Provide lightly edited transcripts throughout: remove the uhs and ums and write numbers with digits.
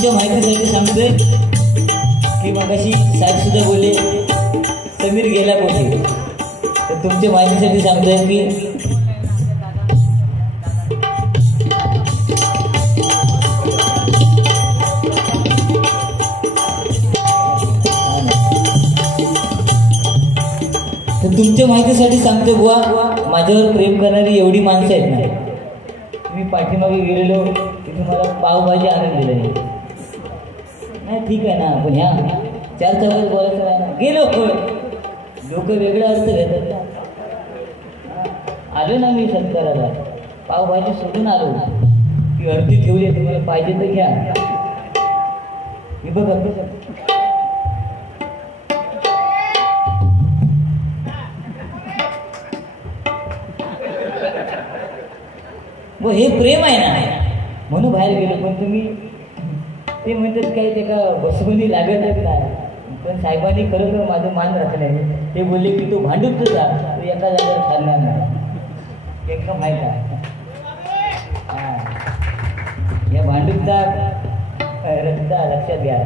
तुमच्या माहितीसाठी सांगतोय की मगाशी साहेब सुद्धा बोलले समीर गेला कुठे, तर तुमच्या माहितीसाठी सांगतोय की तुमच्या माहितीसाठी सांगतो बुवा, माझ्यावर प्रेम करणारी एवढी माणसं आहेत ना, मी पाठीमागे गेलेलो तिथे मला पावभाजी आणून दिलं नाही, ठीक आहे ना, पण ह्या चार चौकात बोलायचं नाही ना, गेलो लोक वेगळा अर्थ घेतात ना. आलो ना मी सत्काराला, पावभाजी सोडून आलो, ती अर्धी ठेवली, तुम्हाला पाहिजे तर घ्या. मी बघ व हे प्रेम आहे ना, म्हणून बाहेर गेलो. पण तुम्ही ते म्हणतात काही ते का बसवणी लागत नाही, पण साहेबांनी खरोखर माझं मान राखलं आहे. ते बोलले की तू भांडून जा, तू एका जागेवर ठरणार नाही, एकदम माहीत आहे. हां, या भांडूनचा रस्ता लक्षात घ्या.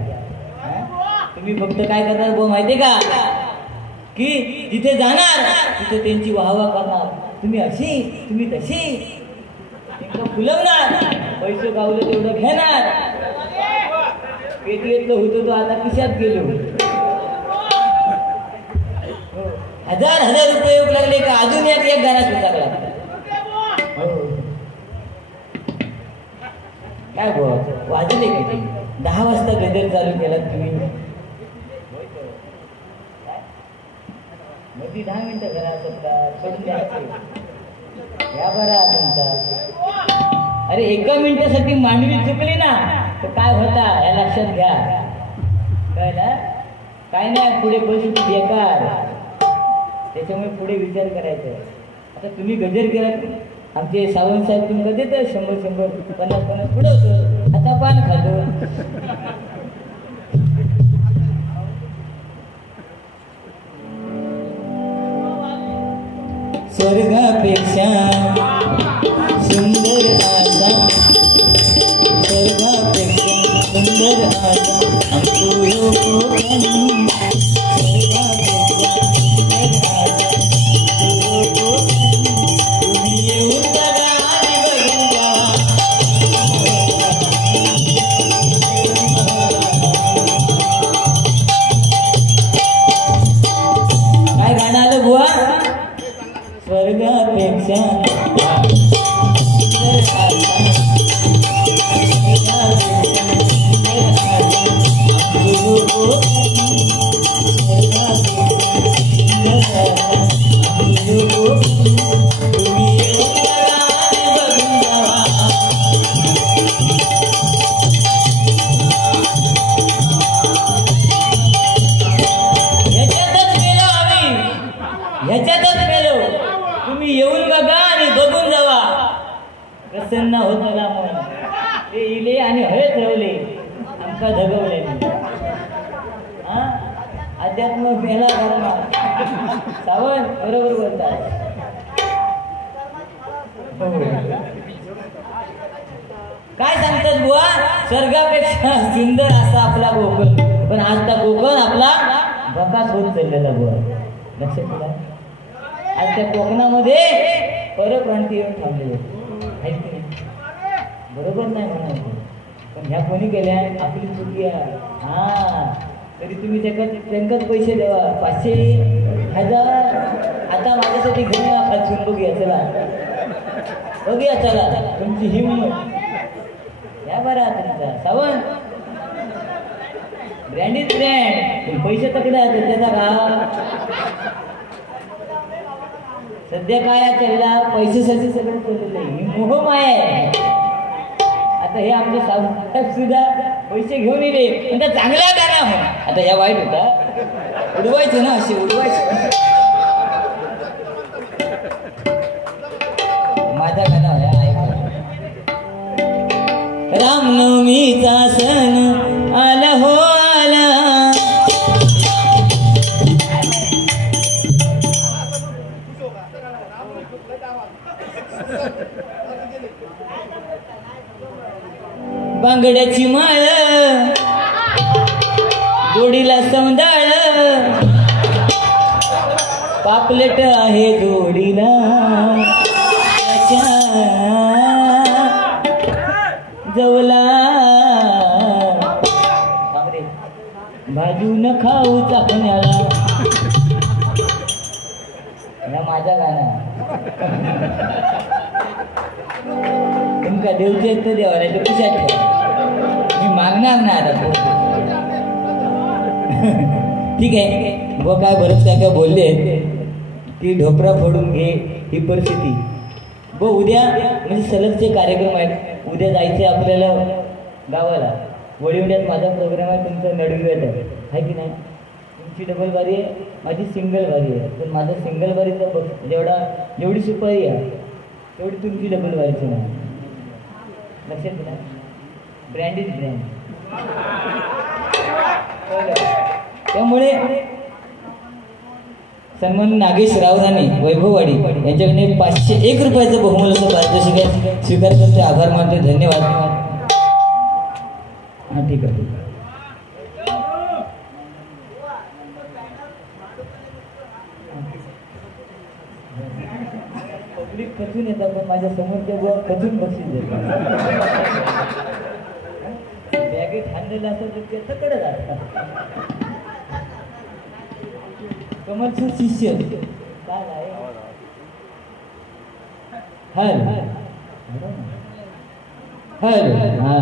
तुम्ही फक्त काय करणार भाऊ माहिती आहे का, की जिथे जाणार तिथे त्यांची वाहवा करणार, तुम्ही अशी तुम्ही तशी फुलवणार, पैसे गावलं तेवढं घेणार. पेटीतलं होतो तो आता खिशात गेलो. हजार हजार रुपये योग लागले का अजून एक गाणा सुधारला. काय बुवा वाजले किती, 10 वाजता गजर चालू केला तुम्ही, मध्ये 10 मिनिटं घरात सोडून द्यायचे या बरा तुमचा. अरे एका मिनिटासाठी मांडवी चुकली ना तर काय होता या लक्षात घ्या. काय ना काय नाही, पुढे परिस्थिती बेकार, त्याच्यामुळे पुढे विचार करायचा. आता तुम्ही गजर केलात, आमचे सावंत साहेब तुम्ही देत 100-100 50-50 पुढवतो, आता पान खातो. स्वर्गापेक्षा सुंदर आसा, स्वर्गापेक्षा सुंदर आसा हमको योग करनी, स्वर्गापेक्षा सुंदर आसा हमको योग करनी, तुम्ही येऊन जगाने बघून जा. काय गाणं आलं बुवा, स्वर्गापेक्षा तुम्ही येऊन बघा आणि बघून जावा. प्रसन्न होत मला मन, ते इले आणि हळद ठेवले आमका धगवले. अध्यात्म पेला करणार सावंत बरोबर बोलतात. काय सांगतात बुवा, स्वर्गापेक्षा सुंदर असा आपला गोकुळ. पण आज त्या कोकण आपला बकास होत चाललेला बुवा. लक्षात तुला आज त्या कोकणामध्ये परप्रांती येऊन थांबलेले आहेत की नाही? बरोबर नाही म्हणायचं, पण ह्या कोणी केल्या आपली चुकी आहे. हा तरी तुम्ही त्यांनाच पैसे द्यावा, 500 1000. आता माझ्यासाठी घेऊन खाचून बघूया, चला बघूया, चला तुमची हिंमत या बरा तुमचा सावंत ब्रँड इज ब्रँड. पैसे तकडे त्याचा का सध्या काय चालला, पैशासाठी सगळं चाललेलं आहे, मोहमाया आहे. आता हे आमचे साहेब सुद्धा पैसे घेऊन येले पण त्या चांगल्या गाणं म्हणून. आता ह्या वाईट होता, उडवायचे ना असे उडवायचे. माझा गाणं आहे रामनवमीचा सण आला हो आला, बांगड्याची माळ जोडीला सौंदाळ, पापलेट आहे जोडीला जवला, भाजू न खाऊ चाकण्याला. माझा गाणं तुमका देवचे आहेत तर देवा, नाही तर कशात मी मागणार नाही आता. ठीक आहे व काय बरंच काय बोलले की ढोपरा फोडून घे ही परिस्थिती. व उद्या म्हणजे सलगचे कार्यक्रम आहेत. उद्या जायचे आपल्याला गावाला, वडीवड्यात माझा प्रोग्राम आहे, तुमचं नडवीत आहे की नाही? तुमची डबल बारी आहे, माझी सिंगल बारी आहे. पण माझं सिंगल बारीचा जेवढी सुपारी आहे तेवढी तुमची डबल बारीची नाही. लक्षात घ्या, ब्रँड इज ब्रँड. त्यामुळे सन्मान नागेश रावराणे वैभववाडी यांच्याकडे 501 रुपयाचं बहुमूल्याचं पारितोषिक स्वीकार करते. आभार मानते, धन्यवाद. हा ठीक आहे. पब्लिक खचून येतात पण माझ्या समोरच्या बुवा खचून बक्षीस देतात. बॅगेत हाणलेलं असं तर ते तकडे जातात. कमलचं शिष्य काय आहे? हा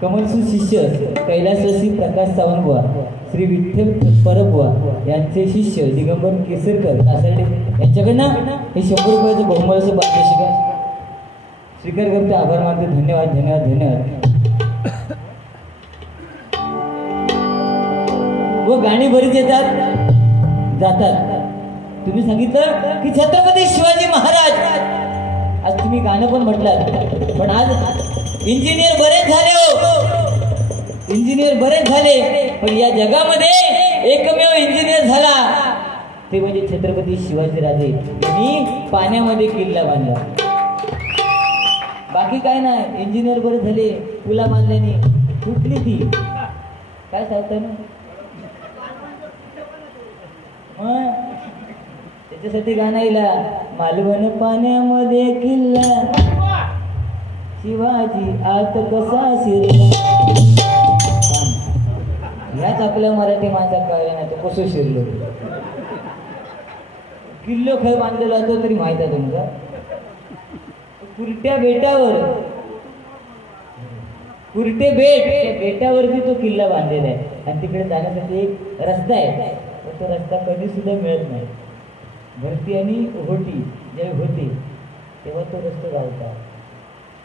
कमलचं शिष्य कैलासवासी प्रकाश सावंत बुवा, श्री विठ्ठल परबुवा यांचे शिष्य दिगंबर केसरकर कासारडे यांच्याकडनं हे 100 रुपयाचं बहुमूल्याचं पारितोषिक स्वीकार करते. आभार मानते, धन्यवाद धन्यवाद धन्यवाद. व गाणी बरीच येतात जातात. तुम्ही सांगितलं की छत्रपती शिवाजी महाराज, आज तुम्ही गाणं पण म्हटलं, पण आज इंजिनियर बरेच झाले हो, इंजिनियर बरेच झाले, पण या जगामध्ये एकमेव इंजिनियर झाला ते म्हणजे छत्रपती शिवाजीराजे यांनी पाण्यामध्ये किल्ला बांधला. बाकी काय नाही, इंजिनियर बरेच झाले, पुला बांधल्याने तुटली ती काय सांगता ना. त्याच्यासाठी गाणं येईल, मालवण पाण्यामध्ये किल्ला शिवाजी आत कसा शिरला. ह्याच आपल्या मराठी माणसात कळलं नाही तो कसं शिरलो. किल्लो खेळ बांधलेला असतो तरी माहित आहे तुमचा, कुरट्या बेटावर, कुरटे बेट, त्या बेटावरती तो किल्ला बांधलेला आहे. आणि तिकडे जाण्यासाठी एक रस्ता आहे, तो रस्ता कधी सुद्धा मिळत नाही. भरती आणि ओहोटी जेव्हा होती तेव्हा तो रस्ता जायचा.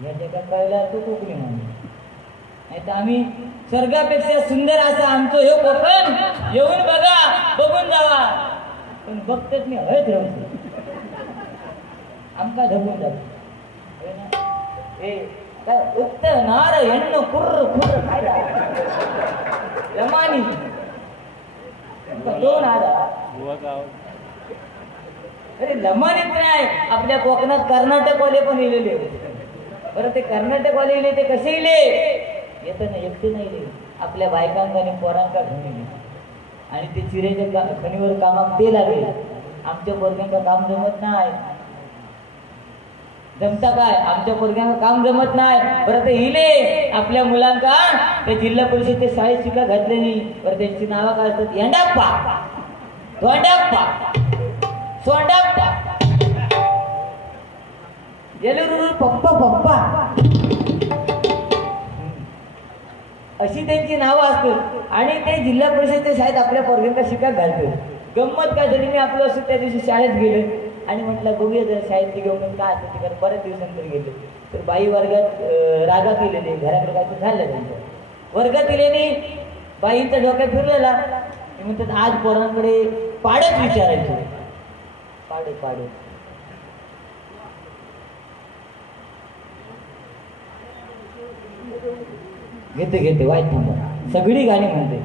या जगात कळला तो कोकणी माणूस. नाही तर आम्ही स्वर्गापेक्षा सुंदर असं आमचं हे कोकण येऊन बघा, बघून जावा, पण बघतच मी हळद राहतो आमका धबून जातो. काय उत्तर नार ಹೆಣ್ಣು कुर्र कुर्र खायला लमानी दोन आला. अरे लमानीत नाही, आपल्या कोकणात कर्नाटकवाले पण येलेले. बरं ते कर्नाटकवाले येले ते कसे येले, येत नाही, एकटे नाही. आपल्या बायकांका आणि पोरांका घेऊन आणि ते चिरेच्या खणीवर कामाक ते लागले. आमच्या पोरग्यांका काम जमत नाही. जमता काय? आमच्या पोरग्यांना काम जमत नाही. बरं ते हिले आपल्या मुलांका ते जिल्हा परिषदेच्या शाळेत शिका घातलेली. बरं त्यांची नावं काय असतात? यंडाप्पा, धोंडाप्पा, सोंडाप्पा, येलुरू पप्पा पप्पा अशी त्यांची नावं असतात. आणि ते जिल्हा परिषदेच्या शाळेत आपल्या पोरग्यांना शिका घालतात. गंमत काय झाली? मी आपलं असं त्या दिवशी शाळेत गेले आणि म्हटलं बघूया जर शाळेतली गंमत काय असते. तिकडे बऱ्याच दिवसांतर गेले तर बाई वर्गात रागा केलेली. घराकडे काय तर झालं त्यांच्या वर्गात गेल्याने बाईंचा डोक्यात फिरलेला. ते म्हणतात आज पोरांकडे पाडच विचारायचो. पाडे पाडे घेते घेते वाईट थांबा. सगळी गाणी म्हणते.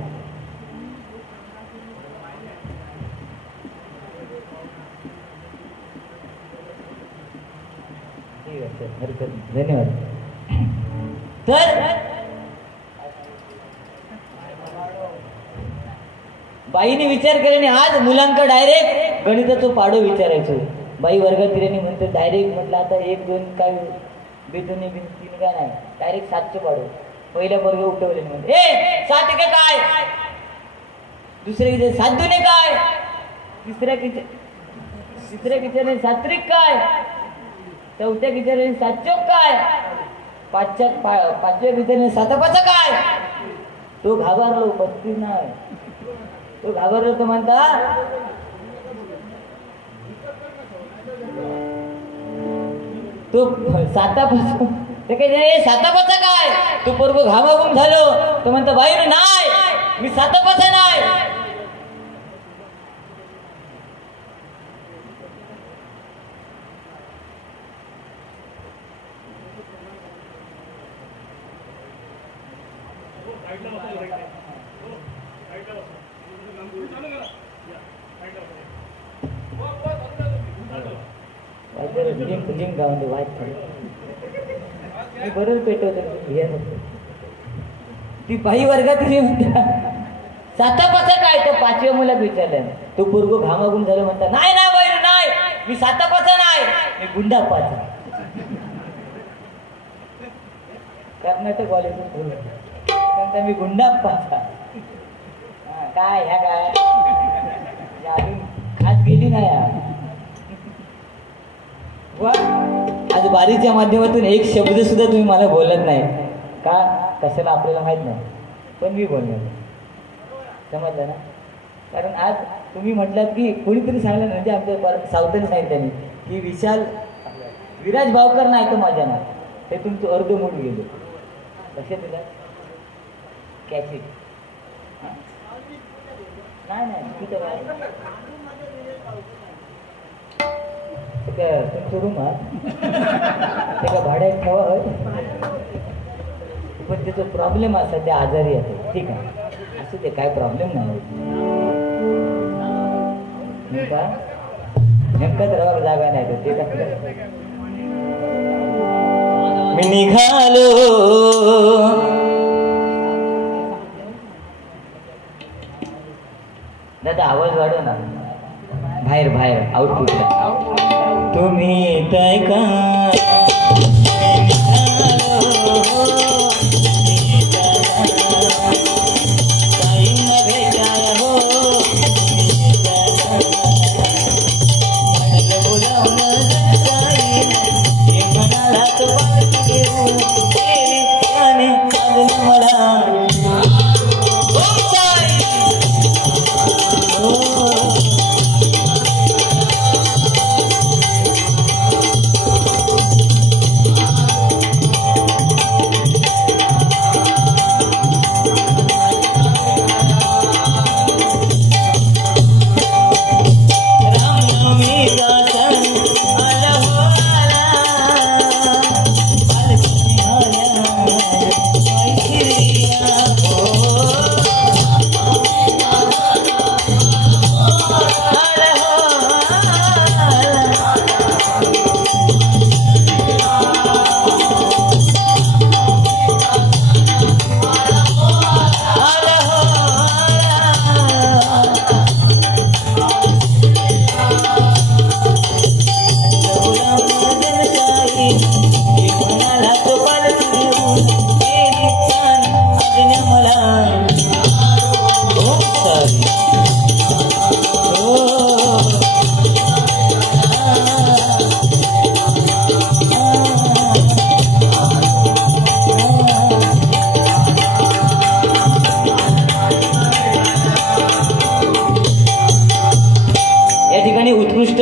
धन्यवाद. तर बाईने विचार केल्याने आज मुलांका डायरेक्ट गणिताचं पाडो विचारायचो. बाई वर्गात तिने म्हणतो डायरेक्ट म्हटलं आता 1 2 काय बेतोनी बिन 3 काय नाही डायरेक्ट 7चे पाडो. पहिल्या वर्ग उठवले म्हणते ए 7 एके काय, दुसऱ्या किती 7 दुने काय, तिसऱ्या किचने 7 त्रिक काय, चौथ्या किचने 7 चौक काय, पाचव्या किचने 7 पाचा काय. तो घाबरलो 32 नाही. तो घाबरलो तो म्हणता तो 7 पाचा ते काही 7 पाचा काय. तो पोरगो घामाघूम झालो. तो म्हणता बाई नाही मी 7 पाचा नाही. बरोबर पेटवत ती बाई वर्गात म्हणता 7 पाचा काय. तर 5व्या मुलात विचारलं. तो पोरगो घामाघूम झालं म्हणता नाही ना बाई नाही मी 7 पाचा नाही मी गुंडा पाचा. कर्नाटक कॉलेज मी गुंडा पाचा. काय ह्या काय अजून खास गेली नाही यार. आज बारीच्या माध्यमातून एक शब्द सुद्धा तुम्ही मला बोलत नाही का कशाला आपल्याला माहित नाही. पण मी बोलणार समजलं ना. कारण आज तुम्ही म्हटलात की कोणीतरी सांगलं म्हणजे आमच्या सावतांनी सांगितलं की विराज भावकर नाही तो माझ्या ना ते तुमचं अर्ध मूड गेलो. लक्षात दिलं कॅचिट नाही तिथं तुमचं रूम ते का भाड्यात ठेवा होय. पण त्याचा प्रॉब्लेम असा ते आजारी आहे. ठीक आहे असं ते काय प्रॉब्लेम नाही. नेमकाच राहायला जागा नाही तर ते काय मी निघालो दादा आवाज वाढव ना बाहेर आउटपुटला. तुम्ही काय का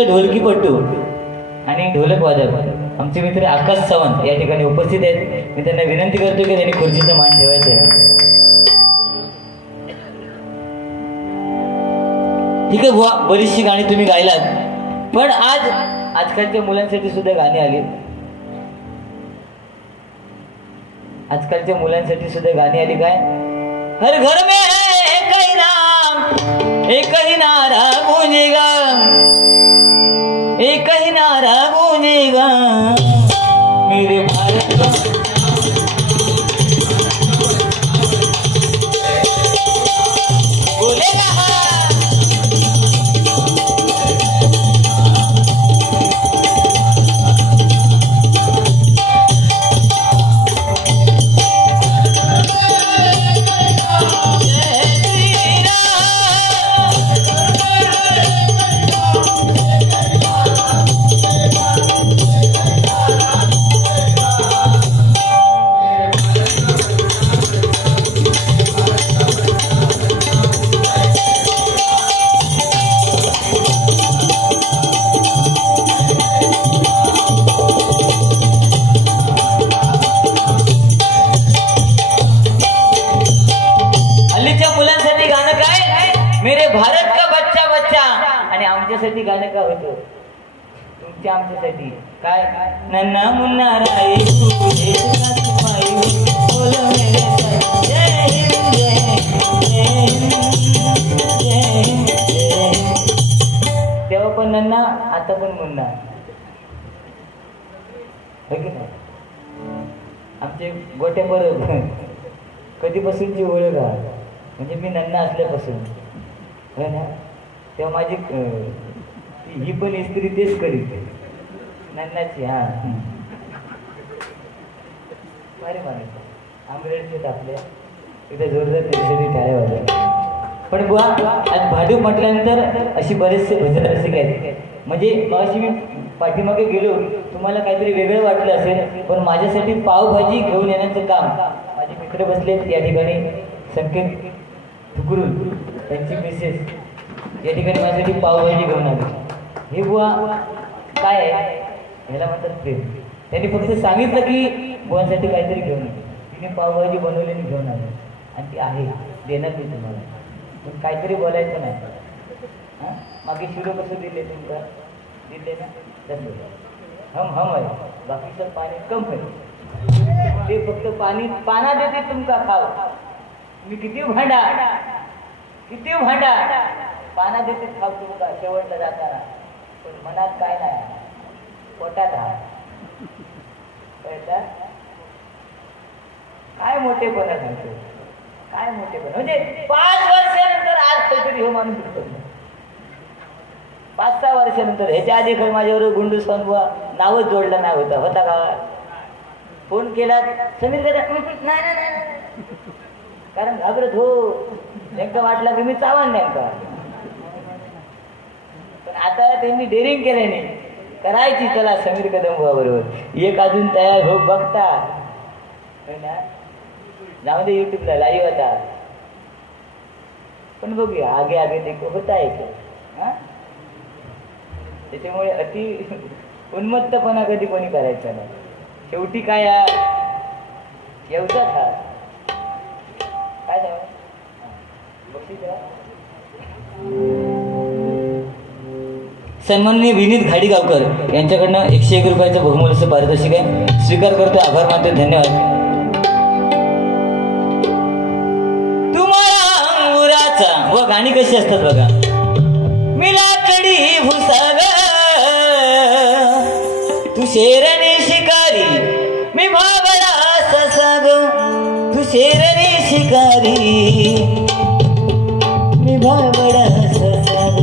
प्रसिद्ध ढोलकीपट्टू आणि ढोलक वादक आमचे मित्र आकाश सावंत या ठिकाणी उपस्थित आहेत. मी त्यांना विनंती करतो की त्यांनी खुर्चीचा मान ठेवायचा आहे. ठीक आहे बुवा, बरीचशी गाणी तुम्ही गायलात, पण आजकालच्या मुलांसाठी सुद्धा गाणी आली. आजकालच्या मुलांसाठी सुद्धा गाणी आली. काय हर घर में है एक ही नाम, एक ही नारा गूंजेगा, एक ही नारा गूंजेगा, मेरे भारत का बोलेगा. आमच्यासाठी गाणं का होतं, तुमच्या आमच्यासाठी. काय नन्ना मुन्ना राय तेव्हा पण नन्ना, आता पण मुन्ना. आमचे गोट्या बरोबर कधीपासूनची ओळख आहे, म्हणजे मी नन्ना असल्यापासून हो ना. तेव्हा माझी ही पण इस्त्री तेच करीत नन्नाची. हा बरे माणूस आंबेडचे आपल्या तिथे जोरदार त्याच्यासाठी टाळ्या वाजल्या. पण बुवा आज भाडू म्हटल्यानंतर अशी बरेचसे भजन रसिक आहेत. म्हणजे मगाशी मी पाठीमागे गेलो, तुम्हाला काहीतरी वेगळं वाटलं असेल, पण माझ्यासाठी पावभाजी घेऊन येण्याचं काम माझे मित्र बसले या ठिकाणी. संकेत ठुकरून त्यांची मिसेस या ठिकाणी माझ्यासाठी पावभाजी घेऊन आली. हे बुवा काय आहे, ह्याला म्हणतात प्रेम. त्यांनी फक्त सांगितलं की बुवांसाठी काहीतरी घेऊन ये. तिने पावभाजी बनवली आणि घेऊन आली, आणि ती आहे देणार मी तुम्हाला, पण काहीतरी बोलायचं नाही. हां मागे शिरो कसं दिले तुमका, दिले ना तसं हम आहे, बाकीचं पाणी कम आहे. ते फक्त पाना देते तुमका खाव. मी किती भांडा पाना देते खाव तुमका शेवटला जाताना, पण मनात काय नाही, पोटात काय मोठेपणा सांगतो, काय मोठेपणा. म्हणजे 5 वर्षानंतर आज काहीतरी हो माणूस दिसतो. 5-6 वर्षानंतर. ह्याच्या आधी खरं माझ्यावर गुंडू सांगवा नावच जोडलं नाही होता का. फोन केला समीर दादा नाही, कारण घाबरत हो नेमका वाटला की मी चावण नेमका. पण आता त्यांनी डेअरिंग केल्याने करायची, चला समीर कदम बरोबर एक अजून तयार हो बघता ना. जाऊ दे युट्यूबला लाईव्ह आता, पण बघूया आगे देखो होता आहे का. त्याच्यामुळे अति उन्मत्तपणा कधी कोणी करायचा नाही. शेवटी काय एवढाच हा काय नाही सन्माननीय विनीत घाडीगावकर यांच्याकडनं 101 रुपयाचं बहुमूल्य पारितोषिक आहे. स्वीकार करतो, आभार मानतो, धन्यवाद. तुम्हाला अंगुराचा व गाणी कशी असतात बघा. मिला कडी भुसाग तू शेरणी शिकारी, मी भाबडा ससाग. तू शेरणी शिकारी, मी भाबडा ससाग.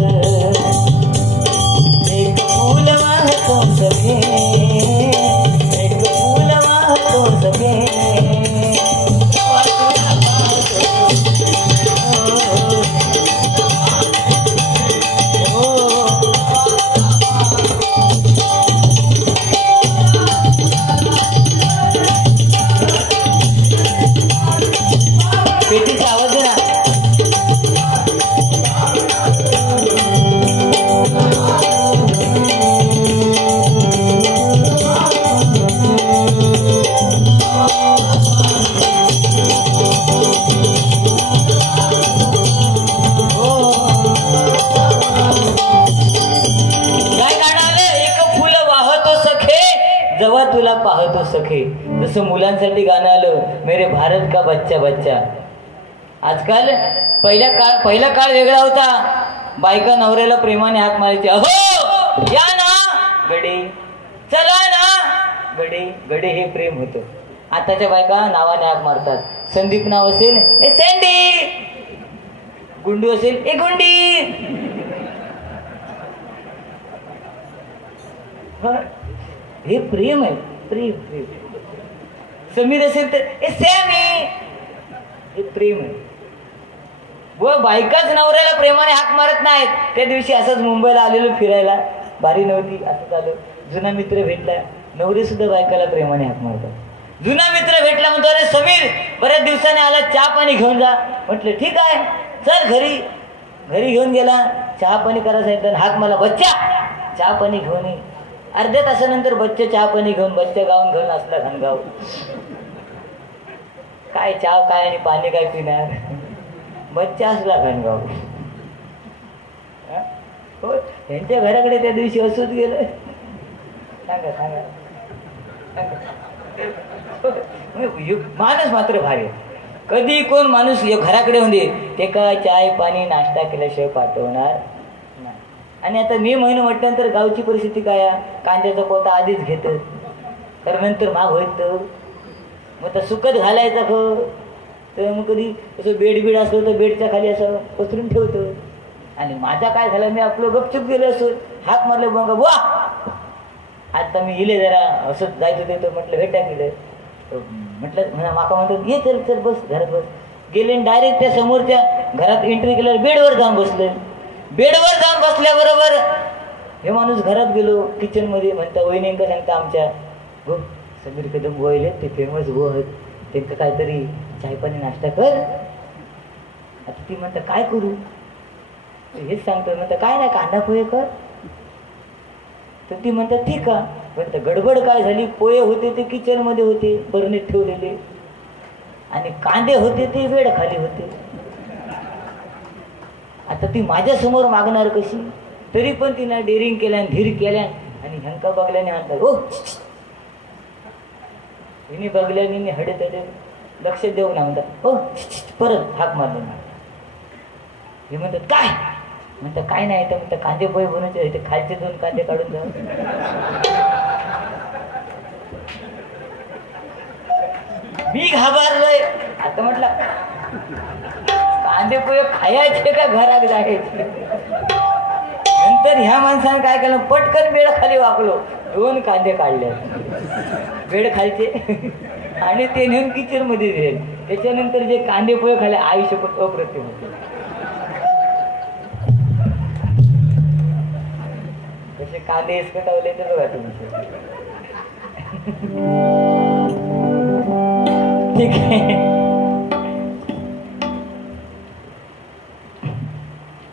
एक फूल वाहतो सखे, एक फूल वाहतो सखे. रखे. जसं मुलांसाठी गाणं आलं मेरे भारत का बच्चा बच्चा. आजकाल पहिला काळ वेगळा होता. बायका नवऱ्याला प्रेमाने हाक मारायची, अहो या ना गडे, चला ना गडे. गडे हे प्रेम होतं. आताच्या बायका नावाने हाक मारतात. संदीप नाव असेल ए सँडी, गुंडू असेल ए गुंडी. हे प्रेम आहे, प्रेम प्रेम. समीर असेल तर ए सॅमी, हे प्रेम आहे. व बायकाच नवऱ्याला प्रेमाने हाक मारत नाहीत. त्या दिवशी असंच मुंबईला आलेलो फिरायला, बारी नव्हती, असं झालं. जुना मित्र भेटला, नवरे सुद्धा बायकाला प्रेमाने हाक मारतात. जुना मित्र भेटला, म्हणतो अरे समीर बऱ्याच दिवसाने आला, चहा पाणी घेऊन जा. म्हटलं ठीक आहे चल घरी. घरी घेऊन गेला, चहा पाणी करा सांगितलं. हाक मला, बच्चा चहा पाणी घेऊन ये. अर्ध्या तासानंतर बच्चे चहा पाणी घेऊन, बच्चा गाऊन घेऊन असला घनगाव. काय चहा काय आणि पाणी काय पिणार, बच्चा असला घनगाव. हो त्यांच्या घराकडे त्या दिवशी असंच गेलं. सांगा सांगा. माणूस मात्र भारी. कधी कोण माणूस घराकडे होते ते काय चाय पाणी नाश्ता केल्याशिवाय पाठवणार नाही. आणि आता मे महिना म्हटल्यानंतर गावची परिस्थिती काय आहे, कांद्याचा पोता आधीच घेतं, तर नंतर महाग होतं. मग तर सुकत घालायचा खं, तर मग कधी असं बेड असलं तर बेडच्या खाली असं पसरून ठेवतो. आणि माझा काय झालं, मी आपलं गपचूप गेलो असो, हात मारले बघा बुवा. आता मी इले जरा असं जायचं होतं, म्हटलं भेटा गेलं. म्हटलं म्हणा माका म्हणतो ये चल चल बस घरात बस. गेले डायरेक्ट त्या समोरच्या घरात एंट्री केल्यावर बेडवर जाऊन बसले. बेडवर जाऊन बसल्याबरोबर हे माणूस घरात गेलो किचनमध्ये. म्हणता वहिनींका सांगता आमच्या हो समीर कदम बोयले ते फेमस गो आहेत, त्यांचं काहीतरी चाय पाणी नाश्ता कर. आता ती म्हणता काय करू, हेच सांगतो. म्हणता काय नाही कांदा पोहे कर. तर ती म्हणतात ठीक आहे. पण गडबड काय झाली, पोहे होते ते किचनमध्ये होते बरणीत ठेवलेले, आणि कांदे होते ते बेड खाली होते. आता ती माझ्या समोर मागणार कशी, तरी पण तिनं डेअरिंग केल्या, धीर केल्या, आणि ह्यांका बघल्याने म्हणतात हो. हिने बघल्याने हडे तडे लक्ष देऊ ना म्हणतात हो. परत हाक मारले. हे म्हणतात काय, म्हणतात काय नाही तर म्हणतात कांदे पोहे बनवायचे, ते खालचे 2 कांदे काढून जाऊ. मी घाबरलोय. आता म्हटलं कांदे पोहे खायचे का घरात जायचे. नंतर ह्या माणसाने काय केलं, पटकन बेड खाली वाकलो, 2 कांदे काढले बेड खालचे, आणि ते नेऊन किचन मध्ये दिले. त्याच्यानंतर जे कांदे पोहे खाले आयुष्य पण अप्रतिम होते. तसे कांदे इसकटावले तर बघा तुमचे. ठीक आहे.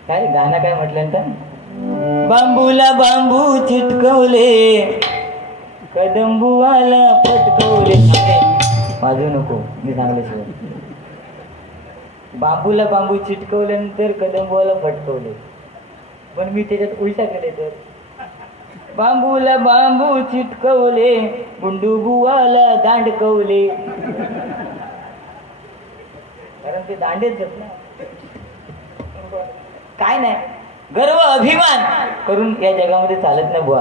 काय गाणं काय म्हटल्यानंतर, बांबूला बांबू चिटकवले, कदंबुवाला पटकवले. वाजू नको, मी सांगल्याशिवाय. बांबूला बांबू चिटकवल्यानंतर कदंबुवाला फटकवले, पण मी त्याच्यात उलटा केले. तर बांबूला बांबू चिटकवले, गुंडूबुवाला दांडकवले. कारण ते दांडेच ना. काय नाही, गर्व अभिमान करून या जगामध्ये चालत नाही बुवा.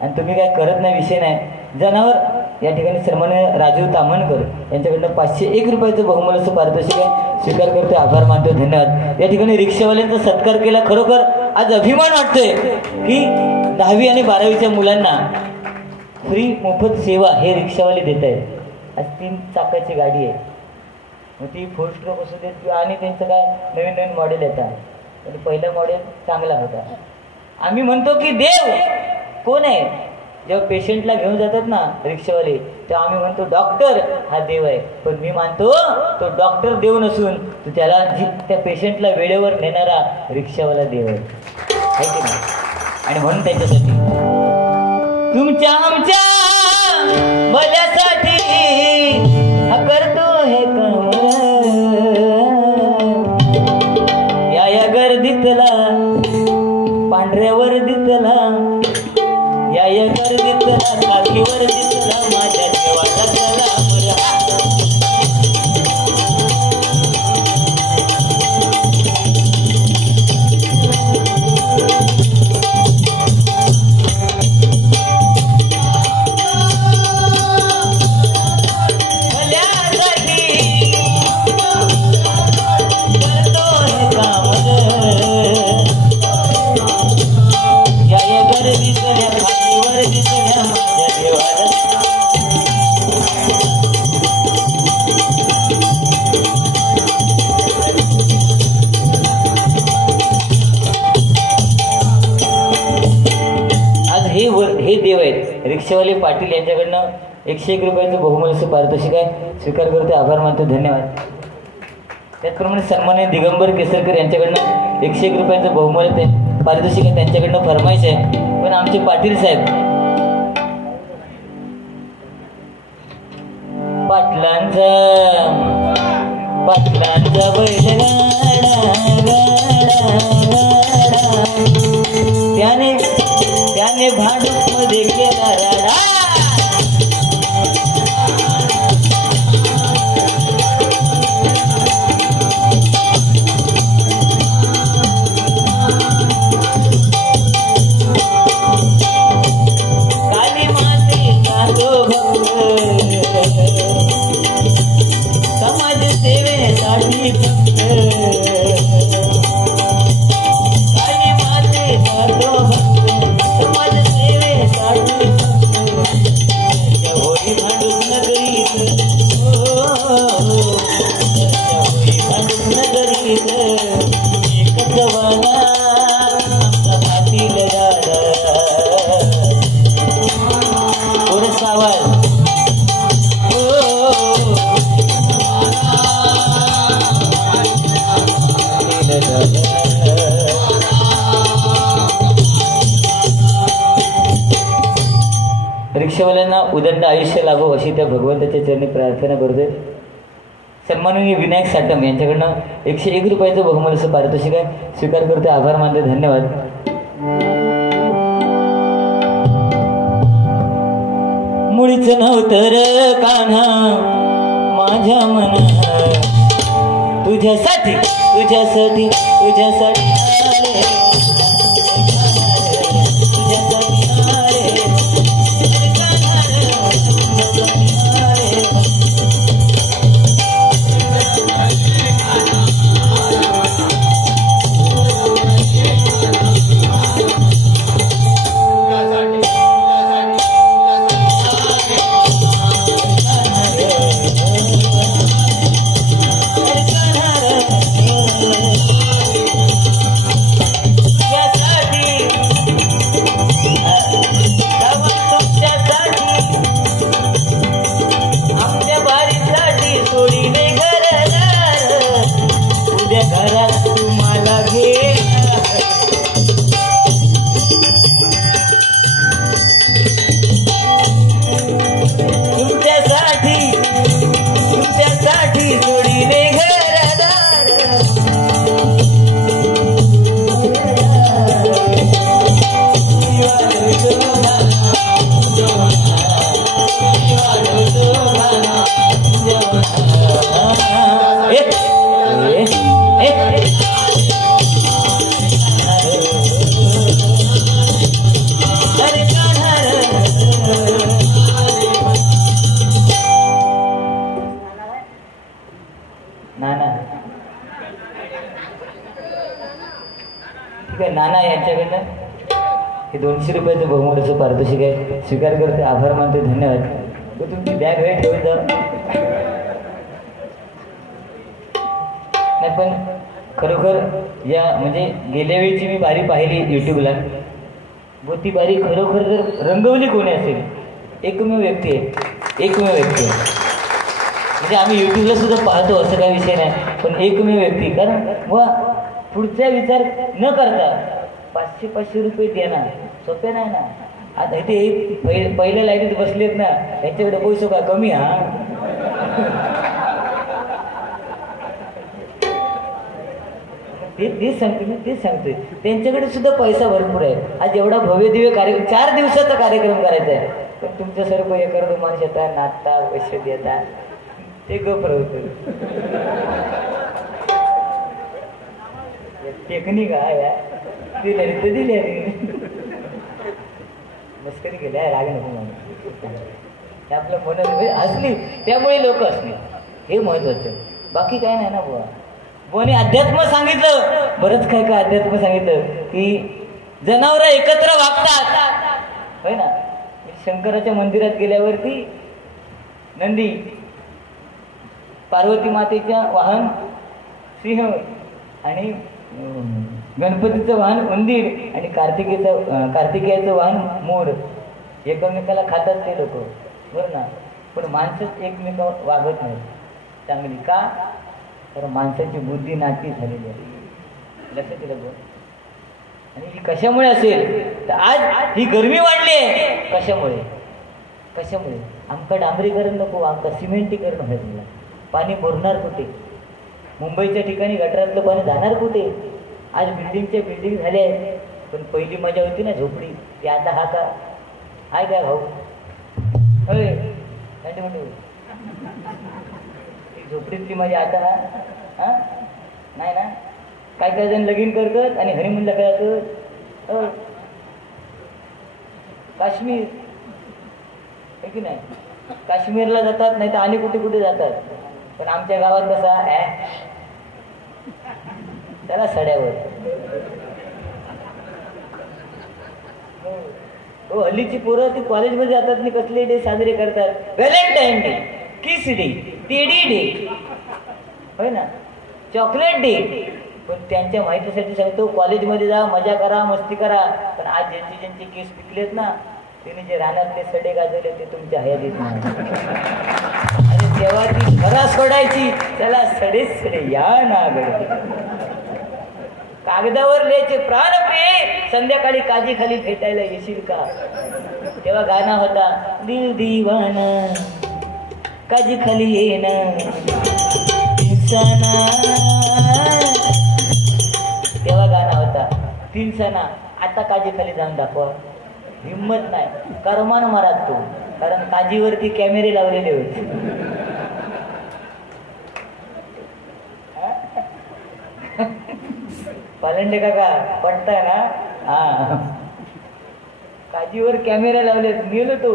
आणि तुम्ही काय करत नाही विषय नाही. जनावर या ठिकाणी सन्माननीय राजीव तामणकर यांच्याकडनं 501 रुपयाचं बहुमूल्याचं पारितोषिक स्वीकार करतोय. आभार मानतो, धन्यवाद. या ठिकाणी रिक्षावाल्यांचा सत्कार केला. खरोखर आज अभिमान वाटतोय की 10वी आणि 12वीच्या मुलांना फ्री मोफत सेवा हे रिक्षावाले देत आहेत. आज 3 चाकाची गाडी आहे. मग ती 4 स्ट्रोक असू देत किंवा आणि त्यांचं काय नवीन नवीन मॉडेल येतात. आणि पहिला मॉडेल चांगला होता. आम्ही म्हणतो की देव कोण आहे, जेव्हा पेशंटला घेऊन जातात ना रिक्षावाले, तेव्हा आम्ही म्हणतो डॉक्टर हा देव आहे. पण मी मानतो तो डॉक्टर देव नसून तो त्याला त्या पेशंटला वेळेवर नेणारा रिक्षावाला देव आहे की नाही. आणि म्हणून त्याच्यासाठी तुमच्या आमच्या भल्यासाठी हा करतो हे काम. या गर्दीतला पांढऱ्या वर्दीतला, या गर्दीतला खाकी वर्दीतला माझ्या देवाला रिक्षावाले पाटील यांच्याकडनं 101 रुपयाचं बहुमूल्य पारितोषिक आहे, स्वीकार करते, आभार मानतो, धन्यवाद. त्याचप्रमाणे सन्माननीय दिगंबर केसरकर यांच्याकडनं 101 रुपयाचं बहुमूल्य पारितोषिक आहे, त्यांच्याकडनं फरमाईश आहे. पण आमचे पाटील साहेब पाटलांचा त्याने भांडूप मध्ये केला राडा. काली मातेचा तो भक्त समाज सेवेसाठी फक्त. काली मातेचा तो भक्त समाज सेवेसाठी फक्त. होई भांडूप नगरीत, होई भांडूप नगरीत एकच वाला आमचा पाटील दादा. पुढे सवाल रिक्षावाल्यांना उदंड आयुष्य लाभो अशी त्या भगवंताच्या चरणी प्रार्थना करतोय. सन्माननीय विनायक साटम यांच्याकडनं 101 रुपयाचं बहुमूल्य पारितोषिक आहे, स्वीकार करते, आभार मानते, धन्यवाद. मुळीच नव्हतं रे कान्हा माझ्या मनात, तुझ्यासाठी तुझ्यासाठी तुझ्यासाठी आले, तुझ्यासाठी आले. नाना यांच्याकडनं हे 200 रुपयाचं बहुमूल्य पारितोषिक आहे, स्वीकार करते, आभार मानते, धन्यवाद. तो तुमची बॅग वेळ ठेवून जा. नाही पण खरोखर या म्हणजे गेल्या वेळीची मी बारी पाहिली यूट्यूबला, व ती बारी खरोखर जर रंगवली कोणी असेल, एकमेव व्यक्ती आहे, एकमेव व्यक्ती आहे. म्हणजे आम्ही यूट्यूबला सुद्धा पाहतो असं काही विषय नाही, पण एकमेव व्यक्ती. कारण व पुढचा विचार न करता 500-500 रुपये देणार सोपे नाही ना. आता इथे पहिल्या लाईनीत बसलेत ना, यांच्याकडे पैसे का कमी? हा तेच सांगते मी, तेच सांगतोय. त्यांच्याकडे सुद्धा पैसा भरपूर आहे. आज एवढा भव्यदिव्य कार्यक्रम, 4 दिवसाचा कार्यक्रम करायचा आहे, पण तुमच्यासारखं एखादं माणूस येतात, नाचता, पैसे देतात, ते गप राहतं. टेक्निक आहे, दिले ते दिले, मस्करी केल्या, राग नको म्हणून. आपलं मन असली त्यामुळे लोक असली, हे महत्वाचं, बाकी काय नाही ना बुवा. बुवाने अध्यात्म सांगितलं, बरंच काय काय अध्यात्म सांगितलं की जनावरं एकत्र वागतात, होय ना. शंकराच्या मंदिरात गेल्यावरती नंदी, पार्वती मातेच्या वाहन सिंह, आणि गणपतीचं वाहन उंदीर, आणि कार्तिकेयाचं वाहन मोर. एकमेकाला खातात ते लोक बरं ना, पण माणसंच एकमेका वागत नाही चांगली. का? तर माणसाची बुद्धी नाटी झालेली आहे. लक्षात दिलं बघ. आणि ही कशामुळे असेल तर आज ही गरमी वाढली आहे. कशामुळे आमका डांबरीकरण नको, आमका सिमेंटीकरण व्हायचं. पाणी भरणार कुठे? मुंबईच्या ठिकाणी गटारातलं पाणी जाणार कुठे? आज बिल्डिंगच्या बिल्डिंग झाल्या आहेत, पण पहिली मजा होती ना झोपडी, ती आता हा का आहे काय भाऊ? होय म्हणतो ती झोपडीतली मजा आता हा नाही ना. काय जण लगीन करतात आणि हनीमूनला काय जातं काश्मीर, हे की नाही, काश्मीरला जातात, नाही तर आणि कुठे कुठे जातात. पण आमच्या गावात कसा त्याला सड्यावर. हो हल्लीची पोरं ती कॉलेजमध्ये जातात आणि कसले डे साजरे करतात? व्हॅलेंटाईन डे, किस डे, टेडी डे, होय ना, चॉकलेट डे. पण त्यांच्या माहितीसाठी सांगतो कॉलेजमध्ये जा, मजा करा, मस्ती करा. पण आज ज्यांचे केस पिकलेत ना, तिने जे रानातले सडे गाजवले ते तुमच्या हयातीत नाही. आणि तेव्हा ती खरा सोडायची, त्याला सडे या ना कागदावर लिहायचे प्राणप्रिय, संध्याकाळी काजी खाली भेटायला येशील का? तेव्हा गाणं होता दिल दिवाना काजी खाली येणं इंसाना. तेव्हा गाणं होता 3 सणा. आता काजी खाली जाऊन दाखवा, हिंमत नाही, कर्मान मारात तो, कारण काजीवरती कॅमेरे लावलेले होते. पालंडे काका पटताय ना? हा, काजीवर कॅमेरा लावले. गेलो तो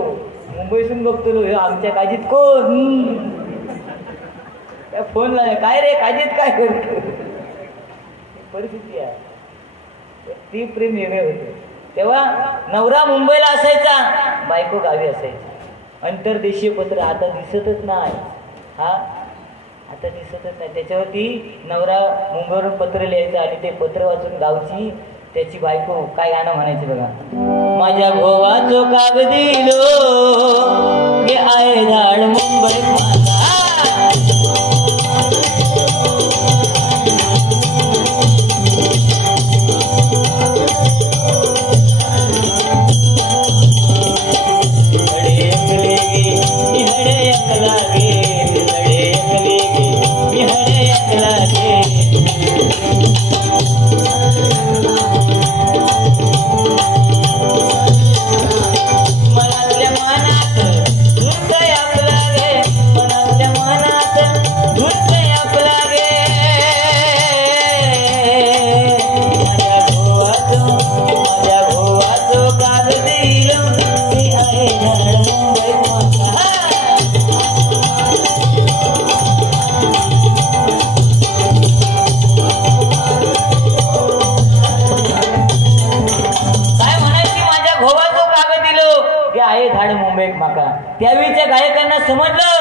मुंबईतून बघतो, आमच्या काजीत कोण? फोन लावला, काय रे काजीत काय करतो? परिस्थिती आहे ती. प्रेम वेगळे होते तेव्हा. नवरा मुंबईला असायचा, बायको गावी असायची. अंतर्देशीय पत्र आता दिसतच नाही. हा आता दिसतच नाही. त्याच्यावरती नवरा मुंबईवरून पत्र लिहायचं आणि ते पत्र वाचून गावची त्याची बायको काय गाणं म्हणायची बघा. माझ्या गोवाचो कागदिलो हे आहे झाड मुंबई माझा. त्यावेळीच्या गायकांना समजलं